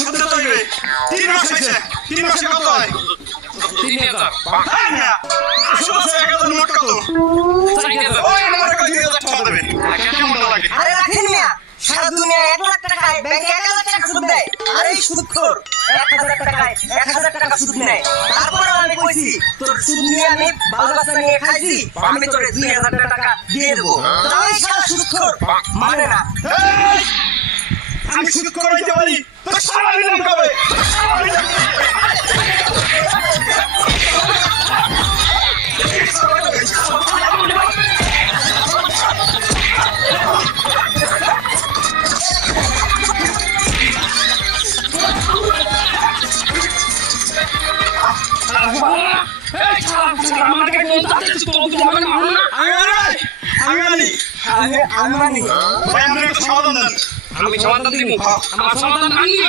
সুদ দিতে হইবে 3 মাস হইছে 3 মাসে কত হয় 3000 হ্যাঁ না আসলে 1000 নোট কত 4000 ওই আমার টাকা 2000 টাকা দেবে কেমন লাগে আরে রাখেন মিয়া সারা দুনিয়া 1 লাখ টাকায় ব্যাংকে 1000 টাকা সুদ দেয় আর এই সুদখোর 1000 টাকায় 1000 টাকা সুদ নেয় তারপর আমি কইছি তোর সুদ নিয়ে আমি বালবাচ্চা নিয়ে খাইছি আমি তোরে 2000 টাকা দিয়ে দেব তাই সারা সুদখোর মানে না এই, আমি সুদ করাইতে পারি তো সারা দিন কবে এই ছাড়া আমাকে কোন তাতে তো মানে আমি আনি আমি মানি ভাই আপনি একটা সমাধান দেন আমি সমাধান দিব আমার সমাধান আনি